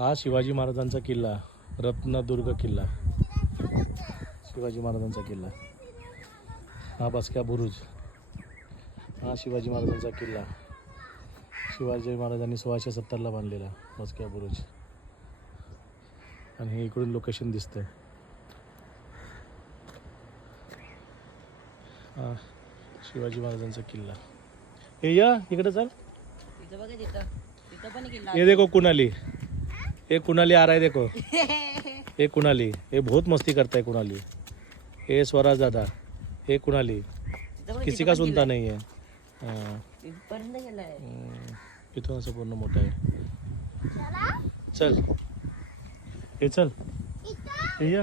हा शिवाजी महाराजांचा किल्ला, रत्नदुर्ग किल्ला, शिवाजी महाराजांचा किल्ला. हा बसक्या बुरुज, हा शिवाजी महाराजांचा किल्ला, शिवाजी महाराजांनी 1670ला बांधलेला बसक्या बुरुज. आणि हे इकडून लोकेशन दिसतंय. हा शिवाजी महाराजांचा किल्ला. हे या इकडे चल. ये देखो कुणाली, ये कुणाली आ रहा है देखो. ये कुणाली, ये बहुत मस्ती करता है कुणाली. ये स्वराज दादा, हे कुणाली किसी का सुनता नहीं है. इथून असं पूर्ण मोठं आहे. चल हे चल हे या.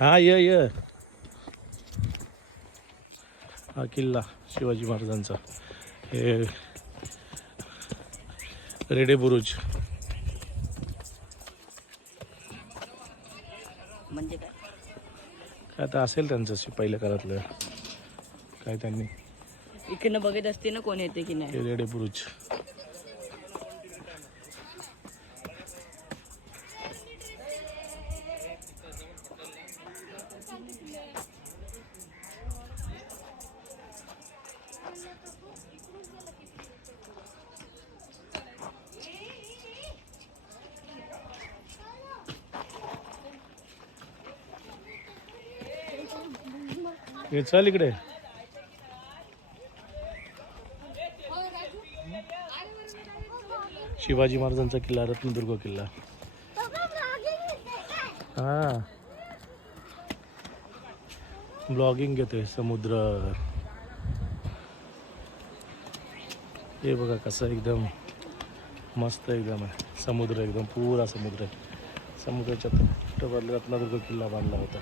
हा ये. हा किल्ला शिवाजी महाराजांचा. हे रेडे बुरुज म्हणजे काय आता असेल त्यांचं पहिल्या काळातलं काय त्यांनी. इकडनं बघत असते ना कोण येते की नाही. हे रेडे बुरुज. हे चल इकडे. शिवाजी महाराजांचा किल्ला, रत्नदुर्ग किल्ला. हा ब्लॉगिंग घेतोय. समुद्र हे बघा कसं एकदम मस्त एकदम आहे. समुद्र एकदम पुरा समुद्र आहे. समुद्राच्या तटावर रत्नदुर्ग किल्ला बांधला होता.